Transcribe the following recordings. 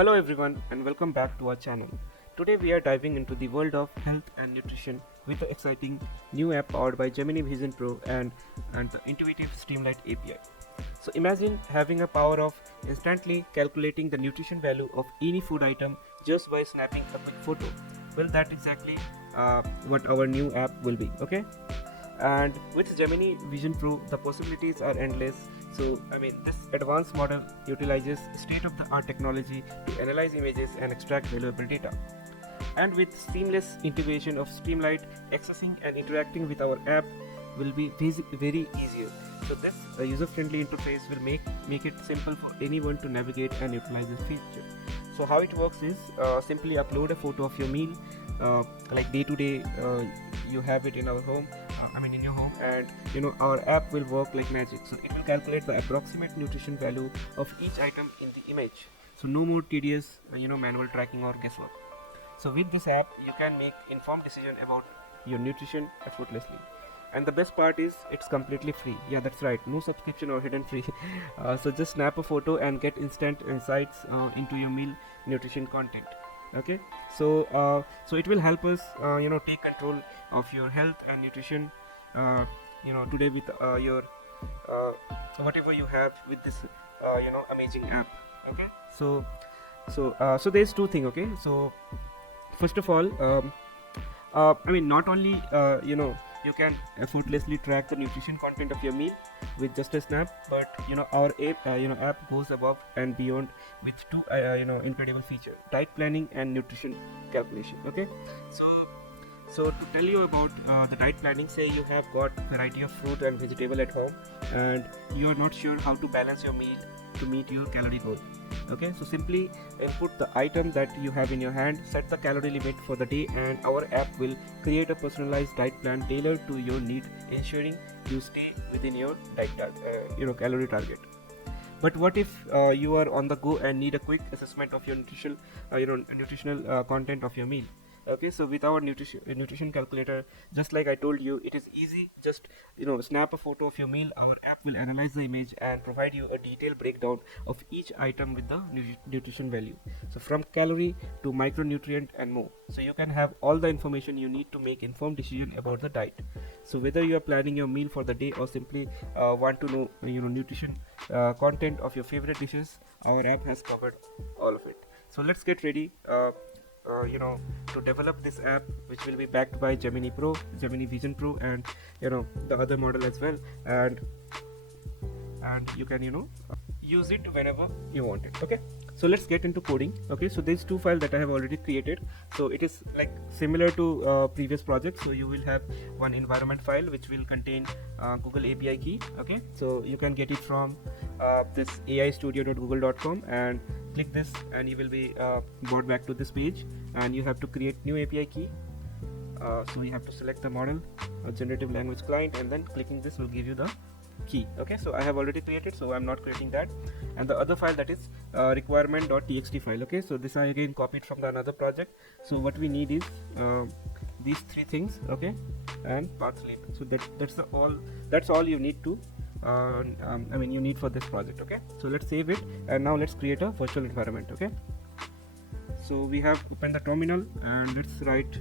Hello everyone and welcome back to our channel. Today we are diving into the world of health and nutrition with the exciting new app powered by Gemini Pro and the intuitive Streamlight API. So imagine having a power of instantly calculating the nutrition value of any food item just by snapping a quick photo. Well, that's exactly what our new app will be, okay? And with Gemini Pro, the possibilities are endless. So, this advanced model utilizes state-of-the-art technology to analyze images and extract valuable data. And with seamless integration of Streamlight, accessing and interacting with our app will be very easier. So this user-friendly interface will make it simple for anyone to navigate and utilize this feature. So how it works is simply upload a photo of your meal, like day to day. You have it in our home. In your home, and our app will work like magic. So it will calculate the approximate nutrition value of each item in the image. So no more tedious manual tracking or guesswork. So with this app you can make informed decision about your nutrition effortlessly. And the best part is it's completely free. Yeah, that's right, no subscription or hidden free. So just snap a photo and get instant insights into your meal nutrition content. Okay, so it will help us take control of your health and nutrition today with your whatever you have with this amazing app. Okay, so there's two things. Okay, so first of all, not only you can effortlessly track the nutrition content of your meal with just a snap, but our app goes above and beyond with two incredible features: diet planning and nutrition calculation. Okay, so to tell you about the diet planning, say you have got variety of fruit and vegetable at home and you are not sure how to balance your meal to meet your calorie goal. Okay, so simply input the item that you have in your hand, set the calorie limit for the day, and our app will create a personalized diet plan tailored to your need, ensuring you stay within your calorie target. But what if you are on the go and need a quick assessment of your nutritional content of your meal? Okay, so with our nutrition calculator, just like I told you, it is easy. Just snap a photo of your meal. Our app will analyze the image and provide you a detailed breakdown of each item with the nutrition value. So from calorie to micronutrient and more. So you can have all the information you need to make informed decision about the diet. So whether you are planning your meal for the day or simply want to know nutrition content of your favorite dishes, our app has covered all of it. So let's get ready. To develop this app, which will be backed by Gemini Vision Pro, and the other model as well, and you can use it whenever you want it. Okay, so let's get into coding. Okay, so there's two files that I have already created. So it is like similar to previous projects. So you will have one environment file which will contain Google API key. Okay, so you can get it from this aistudio.google.com and click this and you will be brought back to this page, and you have to create new API key. So you have to select the model, generative language client, and then clicking this will give you the key. Okay, so I have already created, so I'm not creating that. And the other file, that is requirement.txt file. Okay, so this I again copied from the another project. So what we need is these three things. Okay, and path lib. So that's all you need to you need for this project. Okay, so let's save it, and now let's create a virtual environment. Okay, so we have opened the terminal and let's write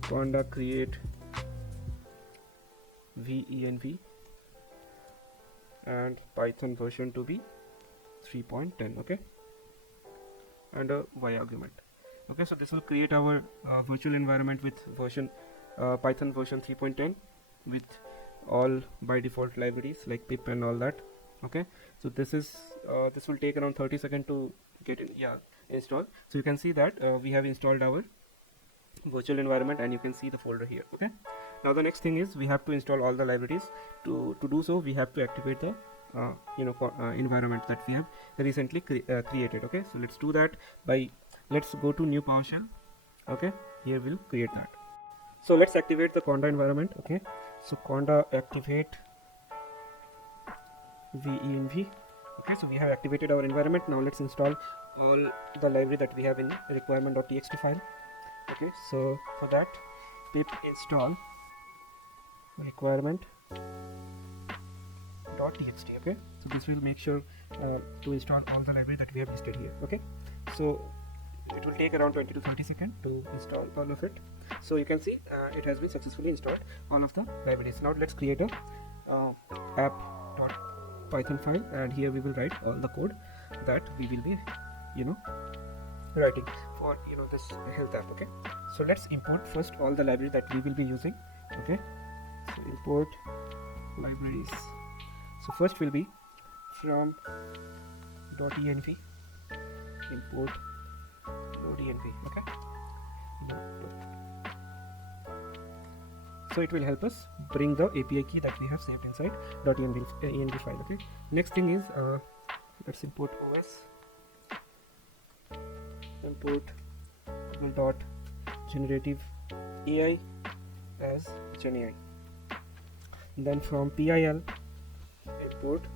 conda create venv and Python version to be 3.10. okay, and a y argument. Okay, so this will create our virtual environment with version Python version 3.10 with all by default libraries like pip and all that. Okay, so this will take around 30 seconds to get installed. So you can see that we have installed our virtual environment, and you can see the folder here. Okay, now the next thing is we have to install all the libraries. To do so, we have to activate the environment that we have recently created. Okay, so let's do that by let's go to new PowerShell. Okay, here we'll create that. So let's activate the conda environment. Okay, so conda activate venv. Okay, so we have activated our environment. Now let's install all the library that we have in requirement.txt file. Okay, so for that, pip install requirement .txt. okay, so this will make sure to install all the library that we have listed here. Okay, So it will take around 20 to 30 seconds to install all of it. So you can see it has been successfully installed all of the libraries. Now let's create a app.python file, and here we will write all the code that we will be writing for this health app. Okay, so let's import first all the libraries that we will be using. Okay, so import libraries. So first will be from .env, import .env. Okay, so it will help us bring the API key that we have saved inside .env file. Okay, next thing is let's import OS, import generative AI as GenAI. Then from PIL import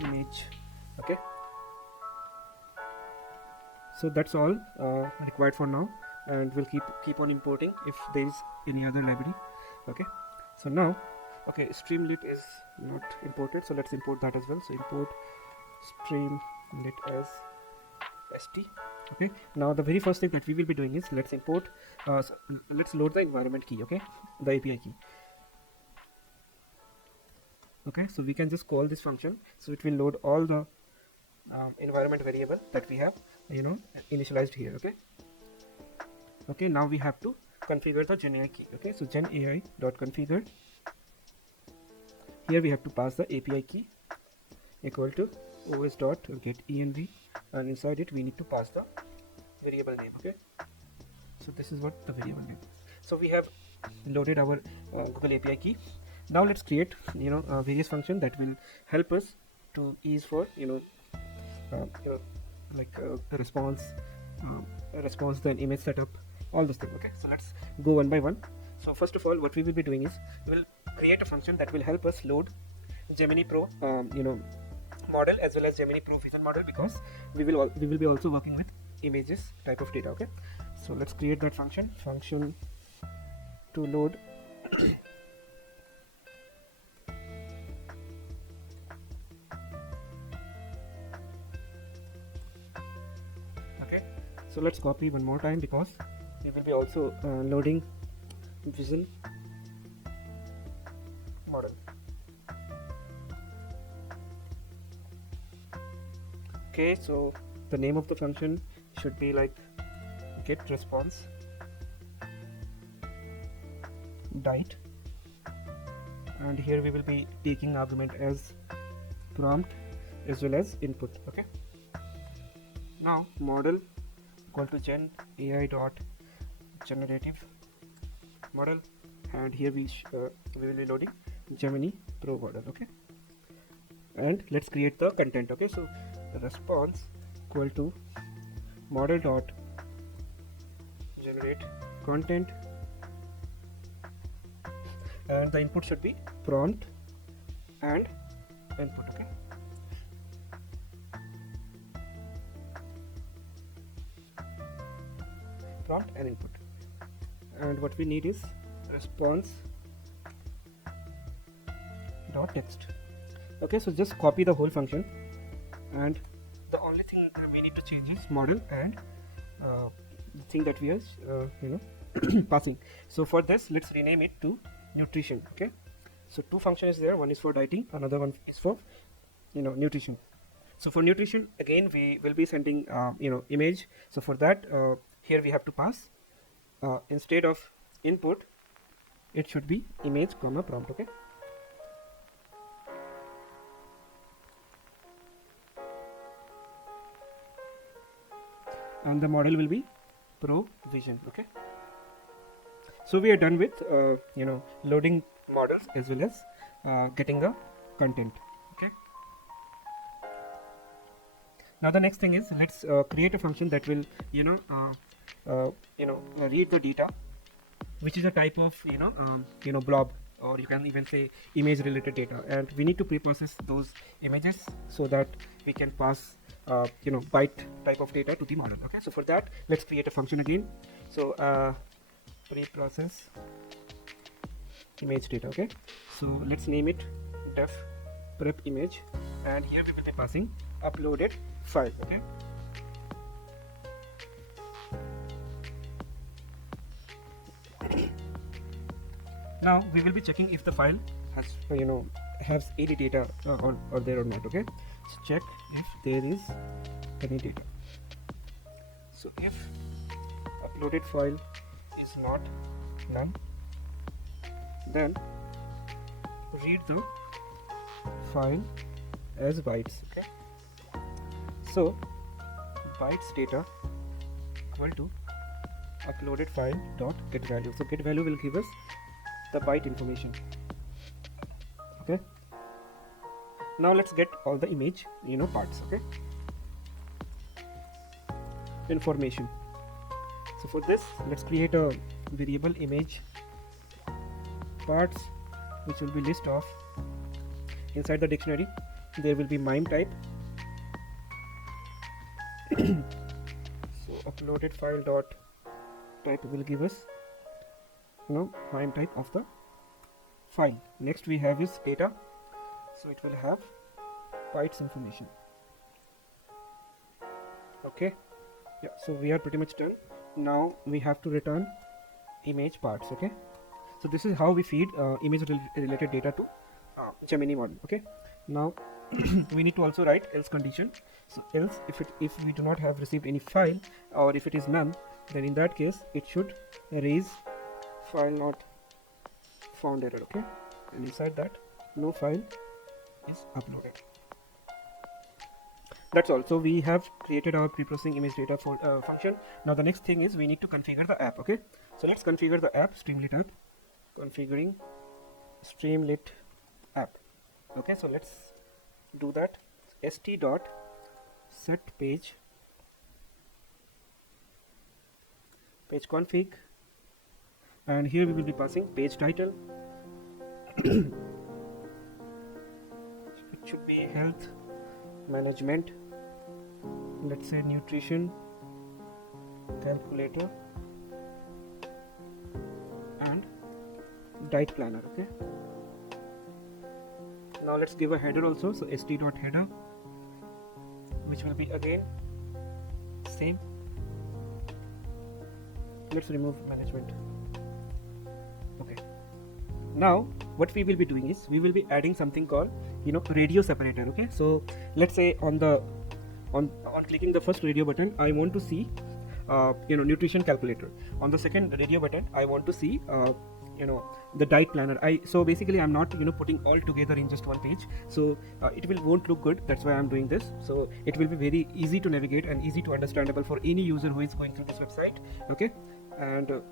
image. Okay, so that's all required for now, and we'll keep on importing if there is any other library. Okay, so now Streamlit is not imported, so let's import that as well. So import Streamlit as st. Okay, now the very first thing that we will be doing is let's import let's load the environment key. Okay, the API key. Okay, so we can just call this function, so it will load all the environment variable that we have initialized here. Okay, now we have to configure the GenAI key. Okay, so genai.configure, here we have to pass the API key equal to os.getEnv, and inside it we need to pass the variable name. Okay, so this is what the variable name. So we have loaded our Google API key. Now let's create various functions that will help us to ease for a response, then image setup, all those things. Okay, so let's go one by one. So first of all, what we will be doing is we will create a function that will help us load Gemini Pro model as well as Gemini Pro Vision model, because we will be also working with images type of data. Okay, so let's create that function to load so let's copy one more time, because we will be also loading vision model. Okay, so the name of the function should be like get response diet, and here we will be taking argument as prompt as well as input. Okay, now model equal to GenAI dot generative model, and here we will be loading Gemini Pro model. Okay, and let's create the content. Okay, so the response equal to model dot generate content, and the input should be prompt and input. Okay, prompt and input, and what we need is response dot text. Okay, so just copy the whole function, and the only thing we need to change is model and the thing that we are passing. So for this, let's rename it to nutrition. Okay, so two functions is there, one is for dieting, another one is for nutrition. So for nutrition, again we will be sending image. So for that, here we have to pass instead of input, it should be image comma prompt. Okay, and the model will be Pro Vision. Okay, so we are done with loading models as well as getting the content. Okay, now the next thing is let's create a function that will read the data, which is a type of blob, or you can even say image related data, and we need to pre-process those images so that we can pass byte type of data to the model. Okay, so for that, let's create a function again. So pre-process image data. Okay, so let's name it def prep image, and here we will be passing uploaded file. Okay, Now we will be checking if the file has has any data on or there or not. Okay, so check if there is any data. So if uploaded file is not none, then read the file as bytes. Okay, so bytes data equal to uploaded file dot get value. So get value will give us the byte information. Okay, now let's get all the image parts. Okay, information. So for this, let's create a variable image parts, which will be list of. Inside the dictionary there will be MIME type. So uploaded file dot type will give us MIME type of the file. Next we have is data, so it will have bytes information. Okay, yeah, so we are pretty much done. Now we have to return image parts. Okay, so this is how we feed image related data to Gemini model. Okay, now we need to also write else condition. So else, if we do not have received any file, or if it is none, then in that case it should raise file not found error. Okay, and inside that no file is uploaded. That's all. So we have created our pre-processing image data for function. Now the next thing is we need to configure the app. Okay, so let's configure the app, Streamlit app. Configuring Streamlit app. Okay, so let's do that. st dot set page config, and here we will be passing page title. It should be health management, let's say nutrition calculator and diet planner. Okay, now let's give a header also. So st dot header, which will be again same. Let's remove management. Okay, now what we will be doing is we will be adding something called radio separator. Okay, so let's say on clicking the first radio button, I want to see nutrition calculator. On the second radio button, I want to see the diet planner. So basically I'm not putting all together in just one page, so it won't look good. That's why I'm doing this. So it will be very easy to navigate and easy to understandable for any user who is going through this website. Okay, and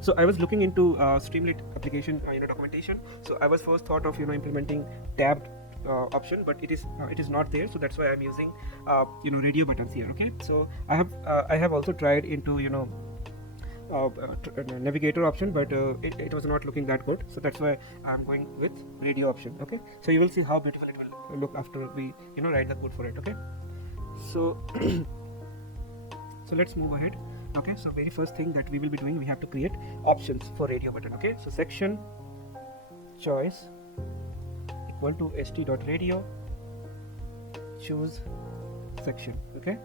so I was looking into Streamlit application documentation. So I was first thought of implementing tabbed option, but it is not there. So that's why I'm using radio buttons here. Okay, so I have also tried into navigator option, but it was not looking that good. So that's why I'm going with radio option. Okay, so you will see how beautiful it will look after we write the code for it. Okay, so so let's move ahead. Okay, so very first thing that we will be doing, we have to create options for radio button. Okay, so section choice equal to st.radio, choose section. Okay,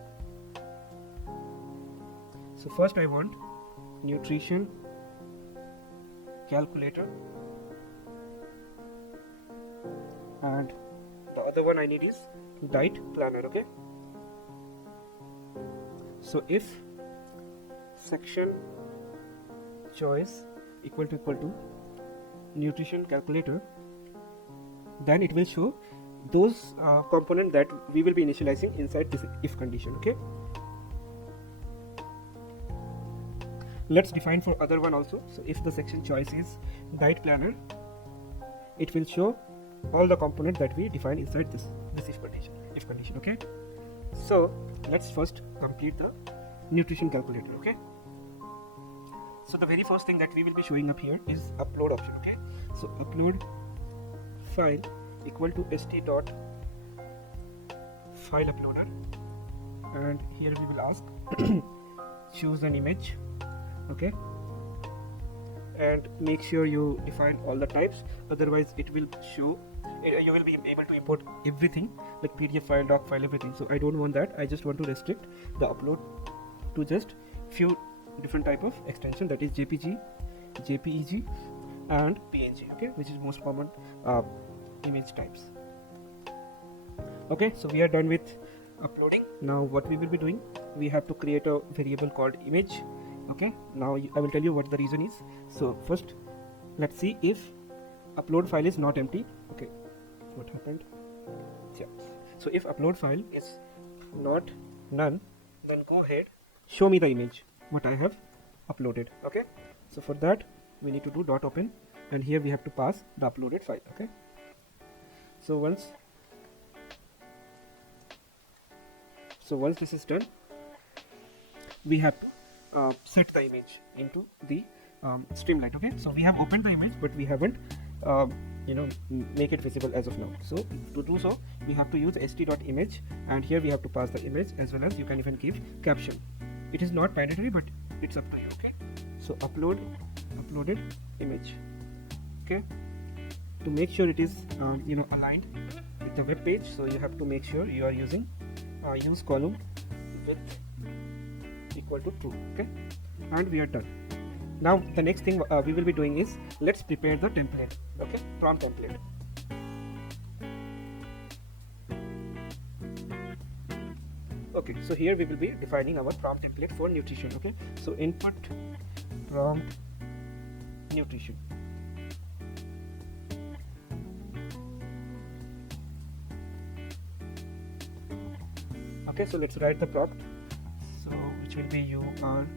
so first I want nutrition calculator, and the other one I need is diet planner. Okay, so if section choice equal to nutrition calculator, then it will show those component that we will be initializing inside this if condition. Okay, let's define for other one also. So if the section choice is diet planner, it will show all the component that we define inside this if condition. Okay, so let's first complete the nutrition calculator. Okay, so the very first thing that we will be showing up here is upload option. Okay, so upload file equal to st dot file uploader, and here we will ask choose an image. Okay, and make sure you define all the types, otherwise it will show you will be able to import everything like PDF file, doc file, everything. So I don't want that. I just want to restrict the upload to just few different type of extension, that is JPG, JPEG and PNG, okay, which is most common uh, image types. Okay, so we are done with uploading. Now what we will be doing, we have to create a variable called image. Okay, now I will tell you what the reason is. So first let's see if upload file is not empty. Okay, what happened? Yeah, so if upload file is not none, then go ahead, show me the image what I have uploaded. Okay, so for that we need to do dot open, and here we have to pass the uploaded file. Okay, so once this is done, we have to set the image into the Streamlight. Okay, so we have opened the image, but we haven't make it visible as of now. So to do so, we have to use st.image, and here we have to pass the image, as well as you can even give caption. It is not mandatory, but it's up to you. Okay, so uploaded image. Okay, to make sure it is aligned with the web page, so you have to make sure you are using use column width equal to true. Okay, and we are done. Now the next thing we will be doing is, let's prepare the template. Okay, prompt template. Okay, so here we will be defining our prompt template for nutrition. Okay, so input prompt nutrition. Okay, so let's write the prompt. So which will be, you are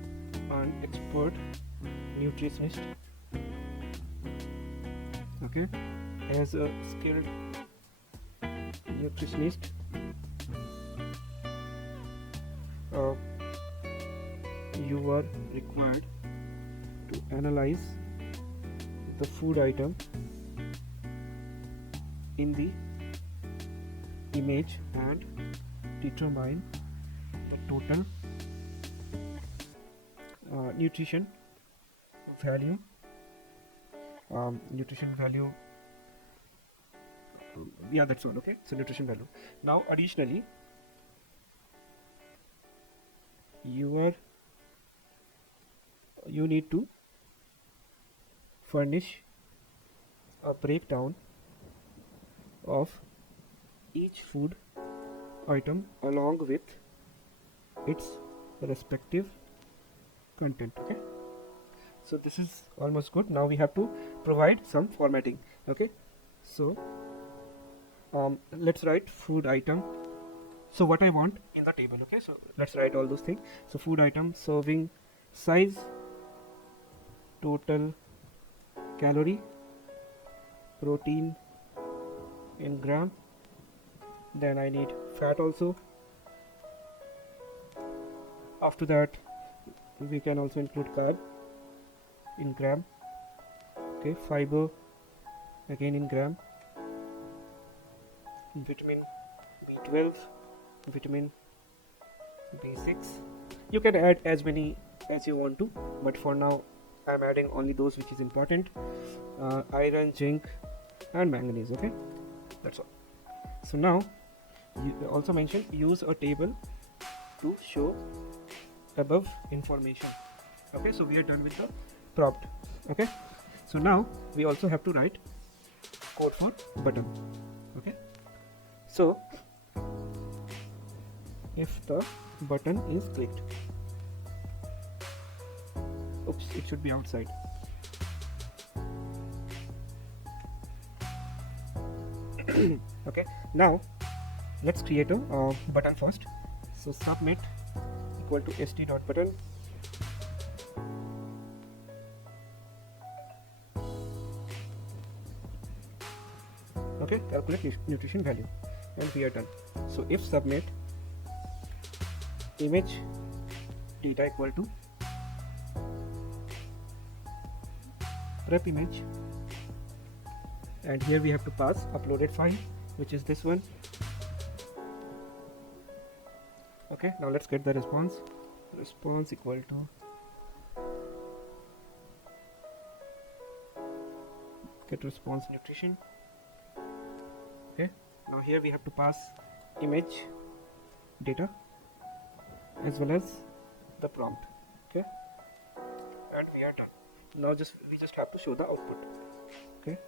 an expert nutritionist. Okay, as a skilled nutritionist, you are required to analyze the food item in the image and determine the total nutrition value. Yeah, that's all. Okay, so nutrition value. Now additionally, you need to furnish a breakdown of each food item along with its respective content. Okay, so this is almost good. Now we have to provide some formatting. Okay, so let's write food item. So what I want in the table. Okay, so let's write all those things. So food item, serving size, total calorie, protein in gram, then I need fat also. After that we can also include carb in gram. Okay, fiber again in gram, vitamin B12, vitamin B6. You can add as many as you want to, but for now I'm adding only those which is important. Iron, zinc and manganese. Okay, that's all. So now you also mentioned use a table to show above information. Okay, so we are done with the prompt. Okay, so now we also have to write code for button. Okay, so if the button is clicked, oops, it should be outside. Okay, now let's create a button first. So submit equal to st.button. Okay, calculate nutrition value, and we are done. So if submit image data equal to prep image, and here we have to pass uploaded file, which is this one. Okay, now let's get the response. Response equal to get response nutrition. Okay, now here we have to pass image data as well as the prompt. Okay, and we are done. Now we just have to show the output. Okay.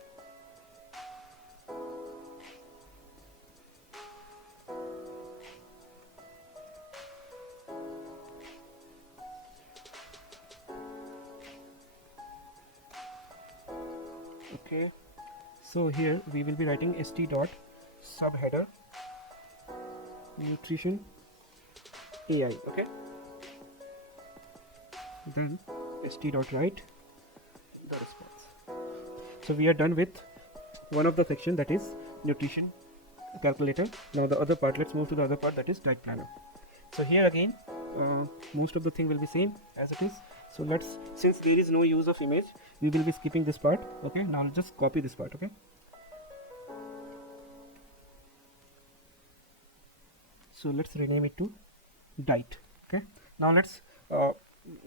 Okay, so here we will be writing st dot subheader nutrition AI. Okay, then st dot write the response. So we are done with one of the section, that is nutrition calculator. Now the other part, let's move to the other part, that is diet planner. So here again most of the thing will be same as it is. So since there is no use of image, we will be skipping this part. Okay, now let's just copy this part. Okay, so let's rename it to diet. Okay, now let's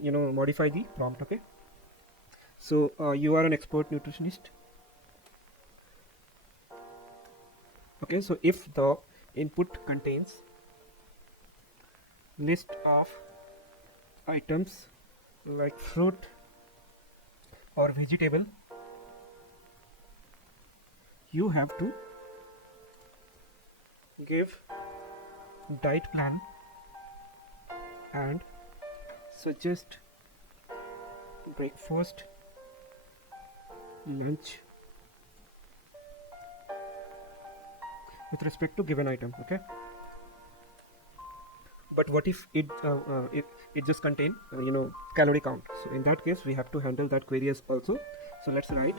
modify the prompt. Okay, so you are an expert nutritionist. Okay, so if the input contains list of items like fruit or vegetable, you have to give diet plan and suggest breakfast, lunch with respect to given item. Okay, but what if it just contain calorie count? So in that case we have to handle that query as also. So let's write,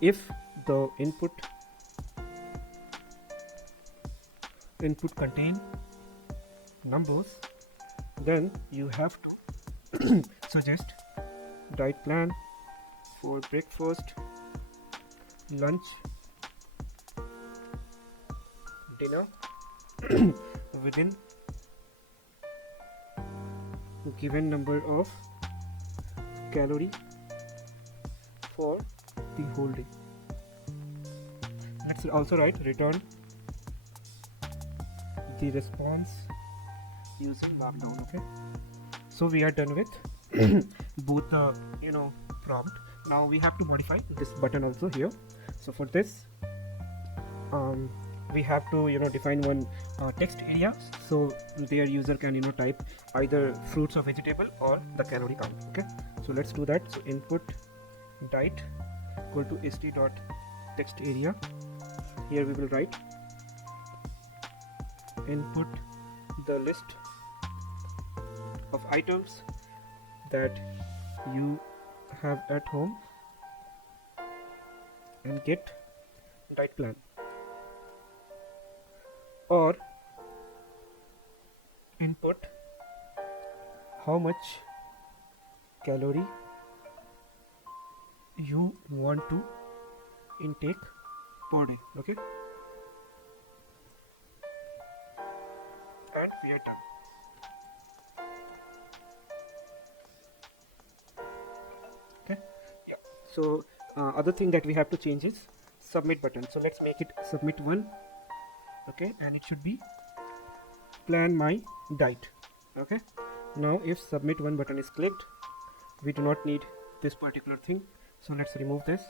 if the input contain numbers, then you have to suggest diet plan for breakfast, lunch, dinner within given number of calorie for the whole day. Let's also write return the response using markdown. Okay, so we are done with both the prompt. Now we have to modify this button also here. So for this we have to define one text area, so their user can type either fruits or vegetable or the calorie count. Okay, so let's do that. So input diet equal to st dot text area. Here we will write input the list of items that you have at home and get diet plan, or input how much calorie you want to intake per day. Okay, and we are done. Okay, yeah, so other thing that we have to change is submit button. So let's make it submit 1. Okay, and it should be plan my diet. Okay, now if submit 1 button is clicked, we do not need this particular thing, so let's remove this.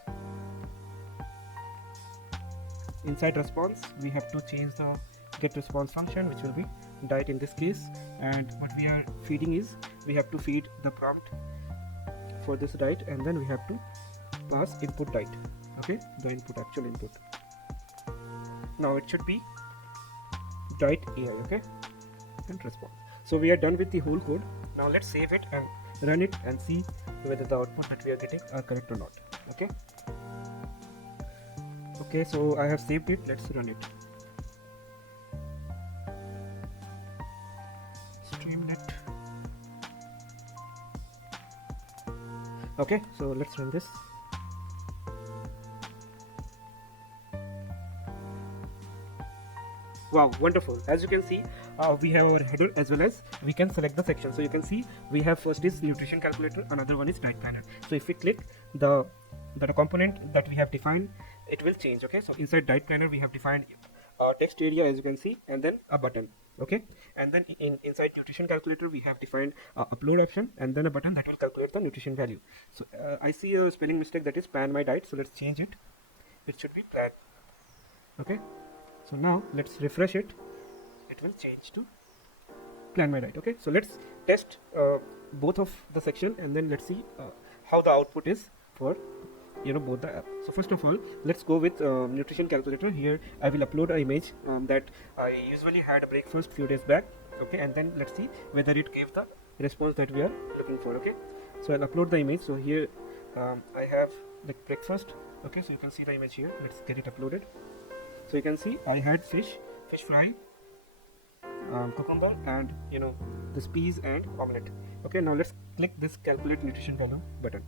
Inside response we have to change the get response function, which will be diet in this case, and what we are feeding is we have to feed the prompt for this diet, and then we have to pass input diet. Okay, the input, actual input. Now it should be diet AI. Okay, and response. So we are done with the whole code. Now let's save it and run it and see whether the output that we are getting are correct or not. Okay, okay, so I have saved it. Let's run it. Streamlit. Okay, so let's run this. Wow, wonderful. As you can see, we have our header as well as we can select the section. So you can see we have first is nutrition calculator, another one is diet planner. So if we click the component that we have defined, it will change. Okay, so inside diet planner we have defined a text area, as you can see, and then a button. Okay, and then inside nutrition calculator we have defined upload option and then a button that will calculate the nutrition value. So I see a spelling mistake, that is plan my diet, so let's change it. It should be plan. Okay, so now let's refresh it. It will change to plan my diet. Okay, so let's test both of the section and then let's see how the output is for both the app. So first of all, let's go with nutrition calculator. Here I will upload an image that I usually had a breakfast few days back. Okay, and then let's see whether it gave the response that we are looking for. Okay, so I'll upload the image. So here I have the breakfast. Okay, so you can see the image here. Let's get it uploaded. So you can see I had fish fry, cucumber, and this peas and omelette. Okay, now let's click this calculate nutrition value button.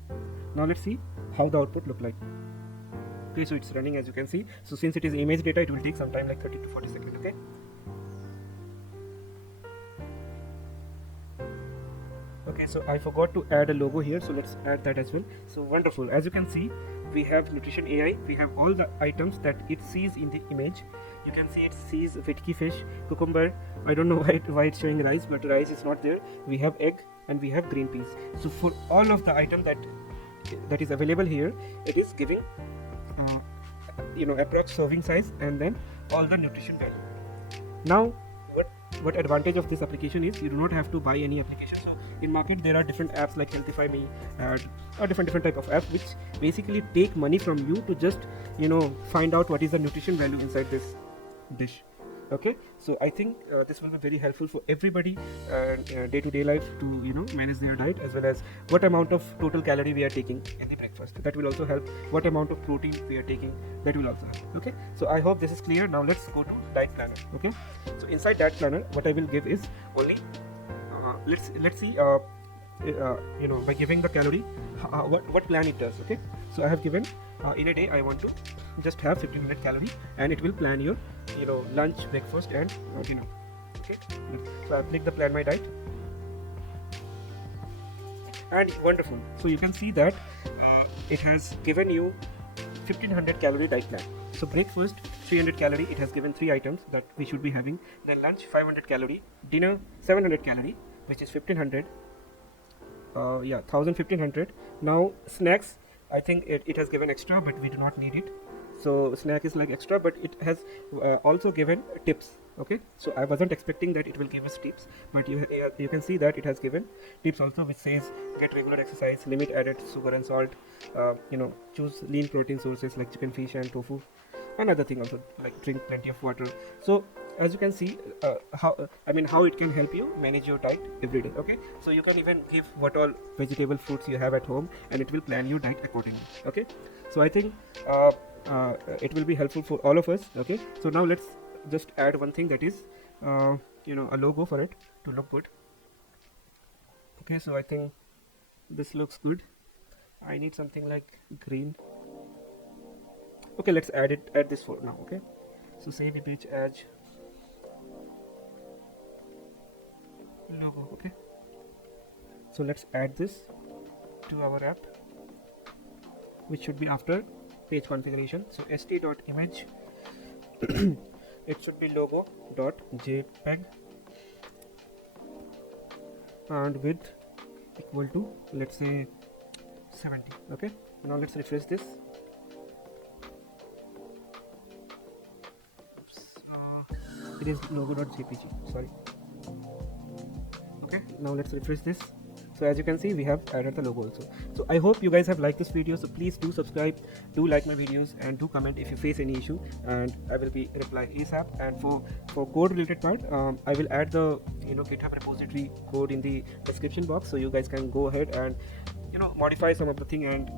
Now let's see how the output look like. Okay, so it's running, as you can see. So since it is image data, it will take some time, like 30 to 40 seconds. Okay, okay, so I forgot to add a logo here, so let's add that as well. So wonderful, as you can see, we have nutrition AI. We have all the items that it sees in the image. You can see it sees vetki fish, cucumber. I don't know why it's showing rice, but rice is not there. We have egg and we have green peas. So for all of the item that is available here, it is giving approx serving size and then all the nutrition value. Now what advantage of this application is, you do not have to buy any application. So in market there are different apps like Healthify Me and different type of apps which basically take money from you to just find out what is the nutrition value inside this dish. Okay, so I think this will be very helpful for everybody day-to-day life to manage their diet, as well as what amount of total calorie we are taking in the breakfast. That will also help. What amount of protein we are taking, that will also help. Okay, so I hope this is clear. Now let's go to diet planner. Okay, so inside diet planner, what I will give is only let's see by giving the calorie what plan it does. Okay, so I have given in a day I want to just have 1500 calorie, and it will plan your lunch, breakfast, and dinner. Okay, so I click the plan my diet, and wonderful. So you can see that it has given you 1500 calorie diet plan. So breakfast 300 calorie, it has given 3 items that we should be having. Then lunch 500 calorie, dinner 700 calorie, which is 1500. 1500. Now snacks, I think it has given extra, but we do not need it. So snack is like extra, but it has also given tips. Okay, so I wasn't expecting that it will give us tips, but you can see that it has given tips also, which says get regular exercise, limit added sugar and salt, choose lean protein sources like chicken, fish, and tofu. Another thing also, like drink plenty of water. So as you can see how it can help you manage your diet every day. Okay, so you can even give what all vegetable fruits you have at home, and it will plan your diet accordingly. Okay, so I think it will be helpful for all of us. Okay, so now let's just add one thing, that is a logo for it to look good. Okay, so I think this looks good. I need something like green. Okay, let's add this for now. Okay, so save image as logo. Okay, so let's add this to our app, which should be after page configuration. So st.image it should be logo.jpg and width equal to, let's say, 70. Okay, now let's refresh this. It is logo.jpg, sorry. Okay, now let's refresh this. So as you can see, we have added the logo also. So I hope you guys have liked this video. So please do subscribe, do like my videos, and do comment if you face any issue, and I will be replying ASAP. And for code related part, I will add the GitHub repository code in the description box, so you guys can go ahead and modify some of the thing and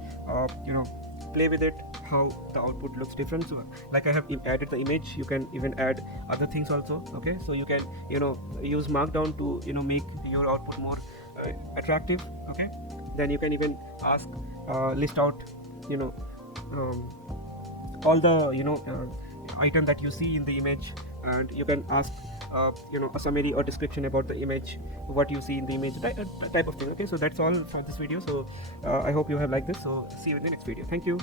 play with it, how the output looks different. So like I have added the image, you can even add other things also. Okay, so you can use markdown to make your output more attractive. Okay, then you can even ask list out all the item that you see in the image, and you can ask a summary or description about the image, what you see in the image, type of thing. Okay, so that's all for this video. So I hope you have liked this. So see you in the next video. Thank you.